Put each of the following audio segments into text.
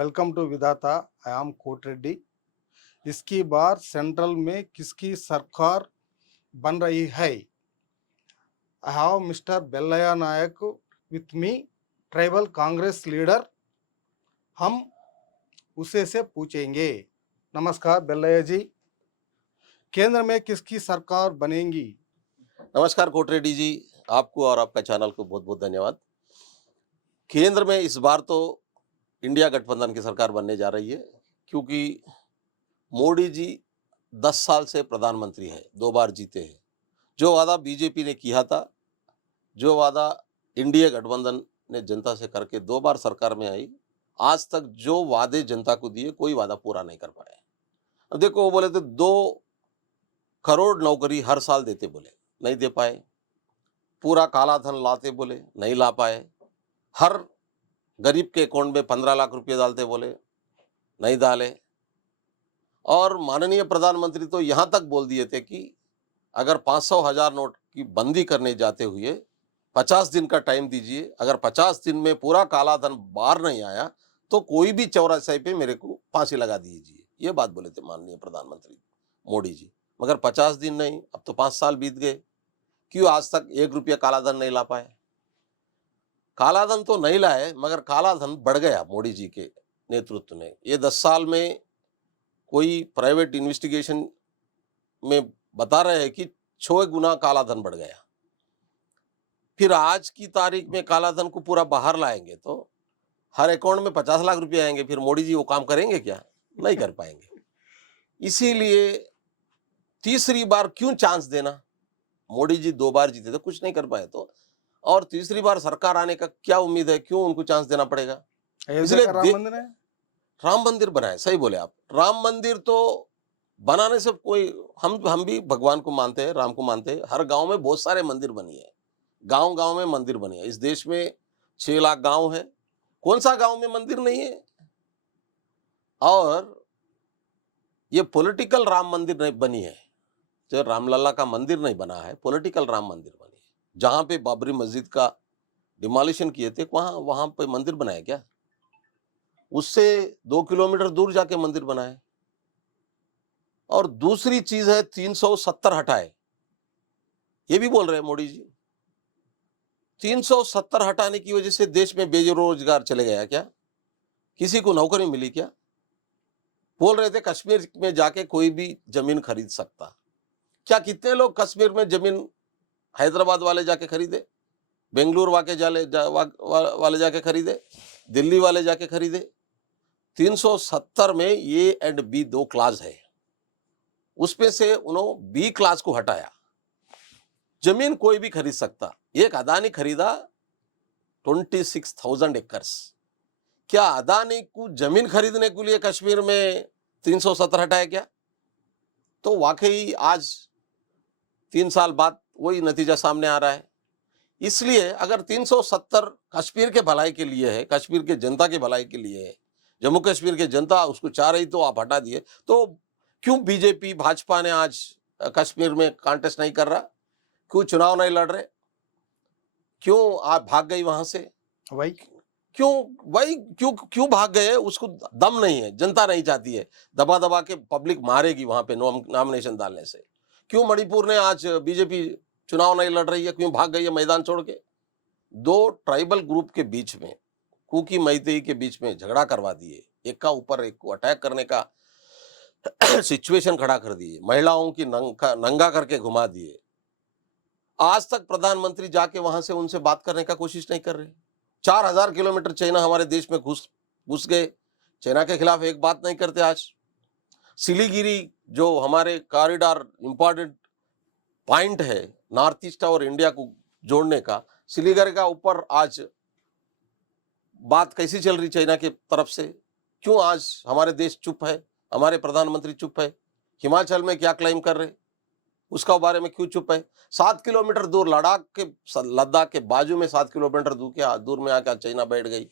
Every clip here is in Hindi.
Welcome to Vidhata. I am Kotareddy. इसकी बार सेंट्रल में किसकी सरकार बन रही है? I have mister Bellaiah Naik with me, tribal Congress leader. हम उसे से पूछेंगे। नमस्कार बेल्लैया जी, केंद्र में किसकी सरकार बनेगी? नमस्कार कोटरेड्डी जी, आपको और आपका चैनल को बहुत बहुत धन्यवाद। केंद्र में इस बार तो इंडिया गठबंधन की सरकार बनने जा रही है, क्योंकि मोदी जी 10 साल से प्रधानमंत्री है, 2 बार जीते हैं। जो वादा बीजेपी ने किया था, जो वादा इंडिया गठबंधन ने जनता से करके 2 बार सरकार में आई, आज तक जो वादे जनता को दिए कोई वादा पूरा नहीं कर पाए। अब देखो, वो बोले थे 2 करोड़ नौकरी हर साल देते, बोले नहीं दे पाए। पूरा काला धन लाते, बोले नहीं ला पाए। हर गरीब के अकाउंट में 15 लाख रुपए डालते, बोले नहीं डाले। और माननीय प्रधानमंत्री तो यहां तक बोल दिए थे कि अगर 500,000 नोट की बंदी करने जाते हुए 50 दिन का टाइम दीजिए, अगर 50 दिन में पूरा काला धन बाहर नहीं आया तो कोई भी चौराहे पे मेरे को फांसी लगा दीजिए। ये बात बोले थे माननीय प्रधानमंत्री मोदी जी। मगर 50 दिन नहीं, अब तो 5 साल बीत गए। क्यों आज तक 1 रुपया काला धन नहीं ला पाए? काला धन तो नहीं लाए, मगर काला धन बढ़ गया मोदी जी के नेतृत्व में। ये 10 साल में कोई प्राइवेट इन्वेस्टिगेशन में बता रहे हैं कि 6 गुना काला धन बढ़ गया। फिर आज की तारीख में काला धन को पूरा बाहर लाएंगे तो हर अकाउंट में 50 लाख रुपए आएंगे। फिर मोदी जी वो काम करेंगे क्या? नहीं कर पाएंगे। इसीलिए तीसरी बार क्यों चांस देना? मोदी जी 2 बार जीते तो कुछ नहीं कर पाए, तो और तीसरी बार सरकार आने का क्या उम्मीद है? क्यों उनको चांस देना पड़ेगा? अयोध्या इसलिए का राम मंदिर है। राम मंदिर बनाए, सही बोले आप। राम मंदिर तो बनाने से कोई, हम भी भगवान को मानते हैं, राम को मानते हैं। हर गांव में बहुत सारे मंदिर बनी है, गांव गांव में मंदिर बनी है। इस देश में 6 लाख गांव है, कौन सा गांव में मंदिर नहीं है? और ये पॉलिटिकल राम मंदिर नहीं बनी है, जो रामलला का मंदिर नहीं बना है, पॉलिटिकल राम मंदिर बनी है। जहां पे बाबरी मस्जिद का डिमोलिशन किए थे, वहां पे मंदिर बनाया क्या? उससे 2 किलोमीटर दूर जाके मंदिर बनाए। और दूसरी चीज है 370 हटाए, ये भी बोल रहे हैं मोदी जी। 370 हटाने की वजह से देश में बेरोजगार चले गया क्या? किसी को नौकरी मिली क्या? बोल रहे थे कश्मीर में जाके कोई भी जमीन खरीद सकता। क्या कितने लोग कश्मीर में जमीन हैदराबाद वाले जाके खरीदे, बेंगलुरु वाले जाके खरीदे, दिल्ली वाले जाके खरीदे? 370 में ए एंड बी 2 क्लास है, उसमें से उन्होंने बी क्लास को हटाया। जमीन कोई भी खरीद सकता। एक अदानी खरीदा 26,000 एकर्स। क्या अदानी को जमीन खरीदने के लिए कश्मीर में 370 हटाया क्या? तो वाकई आज 3 साल बाद वही नतीजा सामने आ रहा है। इसलिए अगर 370 कश्मीर के भलाई के लिए है, कश्मीर के जनता के भलाई के लिए है, जम्मू कश्मीर की जनता उसको चाह रही तो आप हटा दिए, तो क्यों बीजेपी भाजपा ने आज कश्मीर में कॉन्टेस्ट नहीं कर रहा? क्यों चुनाव नहीं लड़ रहे? क्यों आप भाग गई वहां से? वही क्यों भाग गए? उसको दम नहीं है, जनता नहीं चाहती है। दबा दबा के पब्लिक मारेगी वहां पे नॉमिनेशन डालने से। क्यों मणिपुर ने आज बीजेपी चुनाव नहीं लड़ रही है? क्यों भाग गई है मैदान छोड़ के? 2 ट्राइबल ग्रुप के बीच में, कुकी मैतेई के बीच में झगड़ा करवा दिए, एक का ऊपर एक को अटैक करने का सिचुएशन खड़ा कर दिए, महिलाओं की नंगा करके घुमा दिए। आज तक प्रधानमंत्री जाके वहां से उनसे बात करने का कोशिश नहीं कर रहे। 4000 किलोमीटर चाइना हमारे देश में घुस गए, चाइना के खिलाफ एक बात नहीं करते। आज सिलीगुड़ी जो हमारे कॉरिडोर इंपॉर्टेंट पॉइंट है नॉर्थ ईस्ट और इंडिया को जोड़ने का, सिलीगुड़ी का ऊपर आज बात कैसी चल रही चाइना की तरफ से? क्यों आज हमारे देश चुप है, हमारे प्रधानमंत्री चुप है? हिमाचल में क्या क्लेम कर रहे, उसका बारे में क्यों चुप है? 7 किलोमीटर दूर लद्दाख के बाजू में 7 किलोमीटर दूर में आकर चाइना बैठ गई।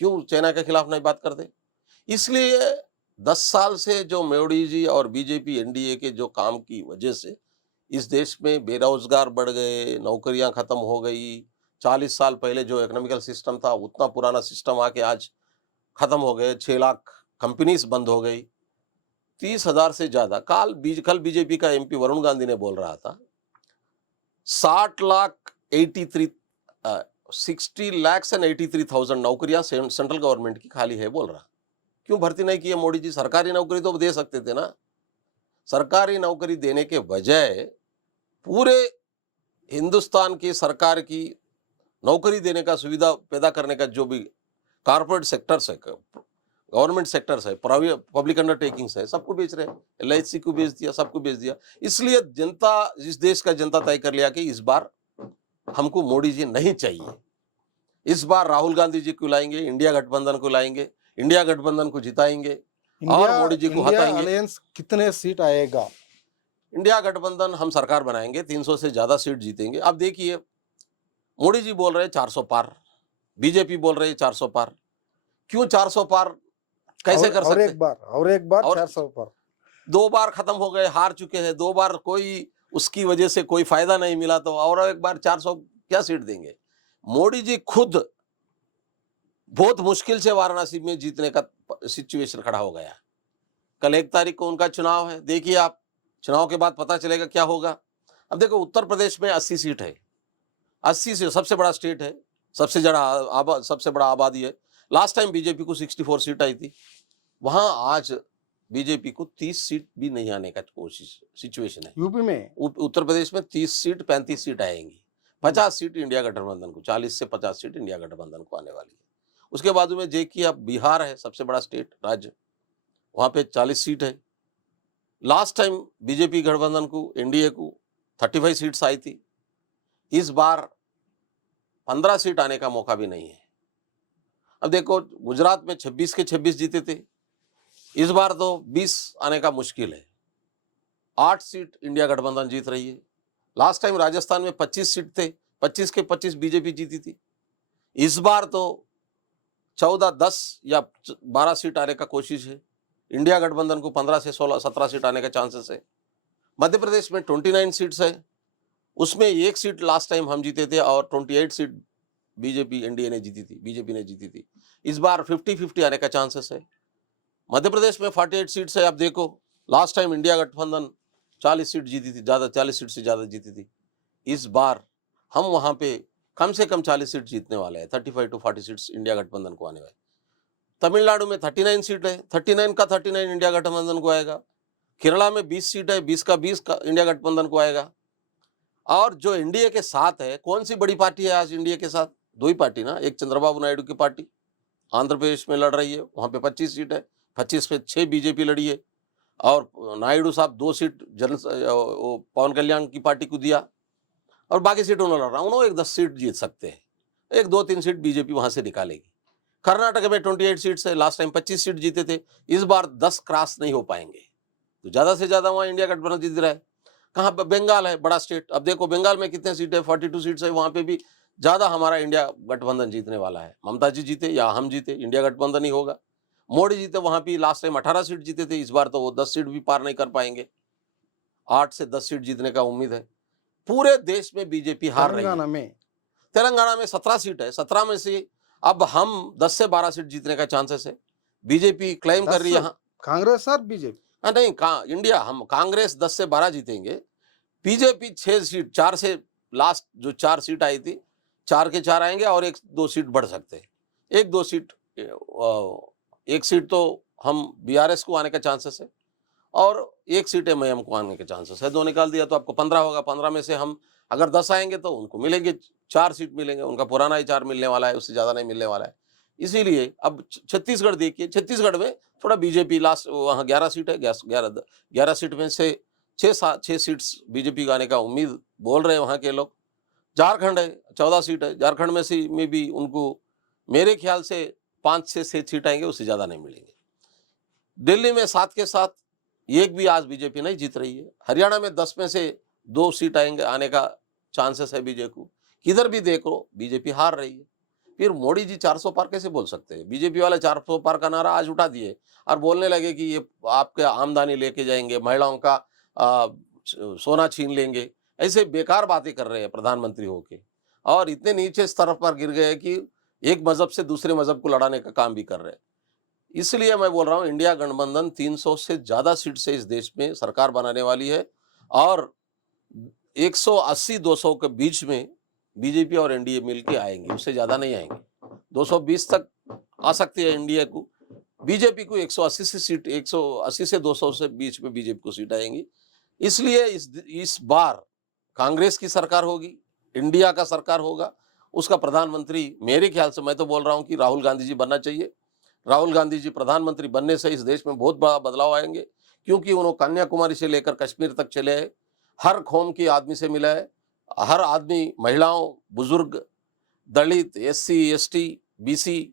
क्यों चाइना के खिलाफ नहीं बात करते? इसलिए 10 साल से जो मोदी जी और बीजेपी एनडीए के जो काम की वजह से इस देश में बेरोजगार बढ़ गए, नौकरियां खत्म हो गई। 40 साल पहले जो इकोनॉमिकल सिस्टम था, उतना पुराना सिस्टम आके आज खत्म हो गए, 6 लाख कंपनीज बंद हो गई, 30,000 से ज्यादा। कल बीजेपी का एमपी वरुण गांधी ने बोल रहा था 60,83,000 नौकरियां सेंट्रल गवर्नमेंट की खाली है बोल रहा। क्यों भर्ती नहीं की है मोदी जी? सरकारी नौकरी तो दे सकते थे ना। सरकारी नौकरी देने के बजाय पूरे हिंदुस्तान की सरकार की नौकरी देने का सुविधा पैदा करने का जो भी कारपोरेट सेक्टर्स है, गवर्नमेंट सेक्टर्स है, पब्लिक अंडरटेकिंग्स है, सबको बेच रहे हैं। LIC को बेच दिया, सबको बेच दिया। इसलिए जनता, इस देश का जनता तय कर लिया कि इस बार हमको मोदी जी नहीं चाहिए। इस बार राहुल गांधी जी को लाएंगे, इंडिया गठबंधन को लाएंगे, इंडिया गठबंधन को जिताएंगे और मोदी जी को इंडिया हटाएंगे। अलायंस कितने सीट आएगा? इंडिया गठबंधन हम सरकार बनाएंगे, 300 से ज्यादा सीट जीतेंगे। अब देखिए, मोदी जी बोल रहे 400 पार, बीजेपी बोल रही 400 पार। क्यों 400 पार कैसे कर और सकते? एक बार और 400 पर 2 बार खत्म हो गए, हार चुके हैं 2 बार, कोई उसकी वजह से कोई फायदा नहीं मिला, तो और एक बार 400 क्या सीट देंगे? मोदी जी खुद बहुत मुश्किल से वाराणसी में जीतने का सिचुएशन खड़ा हो गया। कल 1 तारीख को उनका चुनाव है, देखिए आप, चुनाव के बाद पता चलेगा क्या होगा। अब देखो, उत्तर प्रदेश में 80 सीट है, 80 से सबसे बड़ा स्टेट है, सबसे बड़ा आबादी है। लास्ट टाइम बीजेपी को 64 सीट आई थी, वहां आज बीजेपी को 30 सीट भी नहीं आने का कोशिश सिचुएशन है। यूपी में उत्तर प्रदेश में 30 सीट 35 सीट आएंगी, 50 सीट इंडिया गठबंधन को, 40 से 50 सीट इंडिया गठबंधन को आने वाली है। उसके बाजू में देखिए, अब बिहार है, सबसे बड़ा स्टेट राज्य, वहां पे 40 सीट है। लास्ट टाइम बीजेपी गठबंधन को, एनडीए को 35 सीट्स आई थी। इस बार 15 सीट आने का मौका भी नहीं है। अब देखो, गुजरात में 26 के 26 जीते थे, इस बार तो 20 आने का मुश्किल है। 8 सीट इंडिया गठबंधन जीत रही है। लास्ट टाइम राजस्थान में 25 सीट थे, 25 के 25 बीजेपी जीती थी। इस बार तो 14, 10 या 12 सीट आने का कोशिश है। इंडिया गठबंधन को 15 से 16, 17 सीट आने का चांसेस है। मध्य प्रदेश में 29 सीट्स है, उसमें 1 सीट लास्ट टाइम हम जीते थे और 28 सीट बीजेपी ने जीती थी। इस बार 50-50 आने का चांसेस है। मध्य प्रदेश में 48 सीट्स है। अब देखो, लास्ट टाइम इंडिया गठबंधन 40 सीट जीती थी, 40 सीट से ज्यादा जीती थी। इस बार हम वहां पे कम से कम 40 सीट जीतने वाले हैं, 35 to 40 सीट्स इंडिया गठबंधन को आने वाले। तमिलनाडु में 39 सीट है, 39 का 39 इंडिया गठबंधन को आएगा। केरला में 20 सीट है, 20 का 20 का इंडिया गठबंधन को आएगा। और जो एनडीए के साथ है, कौन सी बड़ी पार्टी है आज इंडिया के साथ? 2 ही पार्टी ना, एक चंद्रबाबू नायडू की पार्टी आंध्र प्रदेश में लड़ रही है, वहां पे 25 सीट है, 25 पे 6 बीजेपी लड़ी है, और नायडू साहब 2 सीट पवन कल्याण की पार्टी को दिया, और बाकी सीट उन्होंने लड़ रहा, उन्होंने 10 सीट जीत सकते हैं, 1, 2, 3 सीट बीजेपी वहां से निकालेगी। कर्नाटक में 28 सीट्स है, लास्ट टाइम 25 सीट जीते थे, इस बार 10 क्रॉस नहीं हो पाएंगे, तो ज्यादा से ज्यादा वहां इंडिया गठबंधन जीत रहा है। कहाँ पे? बंगाल है, बड़ा स्टेट। अब देखो बंगाल में कितने सीट है, 42 सीट्स है, वहां पे भी ज्यादा हमारा इंडिया गठबंधन जीतने वाला है। ममता जी जीते या हम जीते, इंडिया गठबंधन ही होगा। मोदी जीते, वहां भी लास्ट टाइम 18 सीट जीते थे, इस बार तो वो 10 सीट भी पार नहीं कर पाएंगे, 8 से 10 सीट जीतने का उम्मीद है। पूरे देश में बीजेपी हार रही है। तेलंगाना में 17 सीट है, 17 में से अब हम 10 से 12 सीट जीतने का चांसेस है। बीजेपी क्लेम कर रही है, कांग्रेस और बीजेपी नहीं, इंडिया, हम कांग्रेस 10 से 12 जीतेंगे, बीजेपी 6 सीट, 4 से लास्ट जो 4 सीट आई थी, 4 के 4 आएंगे और 1-2 सीट बढ़ सकते हैं। 1-2 सीट, 1 सीट तो हम बीआरएस को आने का चांसेस है और 1 सीट एमआईएम को आने के चांसेस है। 2 निकाल दिया तो आपको 15 होगा। 15 में से हम अगर 10 आएंगे तो उनको मिलेंगे 4 सीट मिलेंगे, उनका पुराना ही 4 मिलने वाला है, उससे ज्यादा नहीं मिलने वाला है। इसीलिए अब छत्तीसगढ़ देखिए, छत्तीसगढ़ में थोड़ा बीजेपी लास्ट, वहाँ 11 सीट है, 11 सीट में से 6 सीट्स बीजेपी का आने का उम्मीद बोल रहे हैं वहाँ के लोग। झारखंड है, 14 सीट है, झारखंड में भी उनको मेरे ख्याल से 5 से 6 सीट आएंगे, उससे ज्यादा नहीं मिलेंगे। दिल्ली में 7 के 7, एक भी आज बीजेपी नहीं जीत रही है। हरियाणा में 10 में से 2 सीट आएंगे, आने का चांसेस है बीजेपी को। किधर भी देखो बीजेपी हार रही है। फिर मोदी जी 400 पार कैसे बोल सकते हैं? बीजेपी वाले 400 पार का नारा आज उठा दिए और बोलने लगे कि ये आपके आमदनी लेके जाएंगे, महिलाओं का सोना छीन लेंगे। ऐसे बेकार बातें कर रहे हैं प्रधानमंत्री होके, और इतने नीचे स्तर पर गिर गए कि एक मजहब से दूसरे मजहब को लड़ाने का काम भी कर रहे हैं। इसलिए मैं बोल रहा हूं इंडिया गठबंधन 300 से ज्यादा सीट से इस देश में सरकार बनाने वाली है और 180-200 के बीच में बीजेपी और एनडीए मिलके आएंगे, उससे ज्यादा नहीं आएंगे। 220 तक आ सकती है एनडीए को, बीजेपी को 180 से सीट 180 से 200 से बीच में बीजेपी को सीट आएंगी। इसलिए इस बार कांग्रेस की सरकार होगी, इंडिया का सरकार होगा, उसका प्रधानमंत्री मेरे ख्याल से मैं तो बोल रहा हूं कि राहुल गांधी जी बनना चाहिए। राहुल गांधी जी प्रधानमंत्री बनने से इस देश में बहुत बड़ा बदलाव आएंगे, क्योंकि उन्होंने कन्याकुमारी से लेकर कश्मीर तक चले हैं, हर कौम के आदमी से मिला है, हर आदमी, महिलाओं, बुजुर्ग, दलित, एससी, एसटी, बीसी,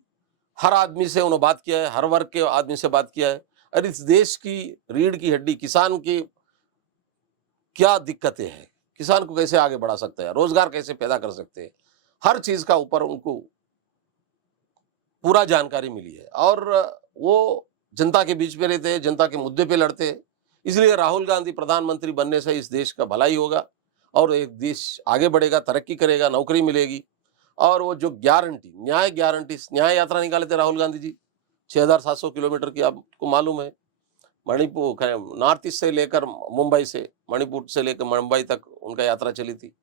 हर आदमी से उन्होंने बात किया है, हर वर्ग के आदमी से बात किया है। और इस देश की रीढ़ की हड्डी किसान की क्या दिक्कतें हैं, किसान को कैसे आगे बढ़ा सकते हैं, रोजगार कैसे पैदा कर सकते हैं, हर चीज का ऊपर उनको पूरा जानकारी मिली है और वो जनता के बीच में रहते हैं, जनता के मुद्दे पे लड़ते हैं। इसलिए राहुल गांधी प्रधानमंत्री बनने से इस देश का भलाई होगा और एक देश आगे बढ़ेगा, तरक्की करेगा, नौकरी मिलेगी। और वो जो गारंटी, न्याय यात्रा निकाले थे राहुल गांधी जी, 6,700 किलोमीटर की, आपको मालूम है। मणिपुर, नॉर्थ ईस्ट से लेकर मुंबई से, मणिपुर से लेकर मुंबई तक उनका यात्रा चली थी,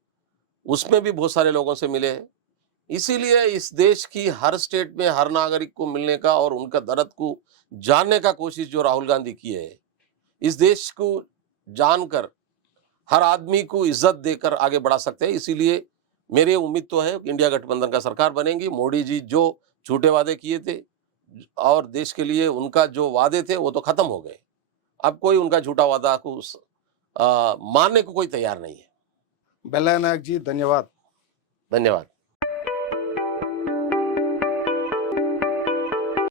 उसमें भी बहुत सारे लोगों से मिले हैं। इसीलिए इस देश की हर स्टेट में हर नागरिक को मिलने का और उनका दर्द को जानने का कोशिश जो राहुल गांधी की है, इस देश को जानकर हर आदमी को इज्जत देकर आगे बढ़ा सकते हैं। इसीलिए मेरी उम्मीद तो है कि इंडिया गठबंधन का सरकार बनेगी। मोदी जी जो झूठे वादे किए थे और देश के लिए उनका जो वादे थे वो तो खत्म हो गए, अब कोई उनका झूठा वादा को मानने को कोई तैयार नहीं है। बेल्लैया नायक जी, धन्यवाद। धन्यवाद।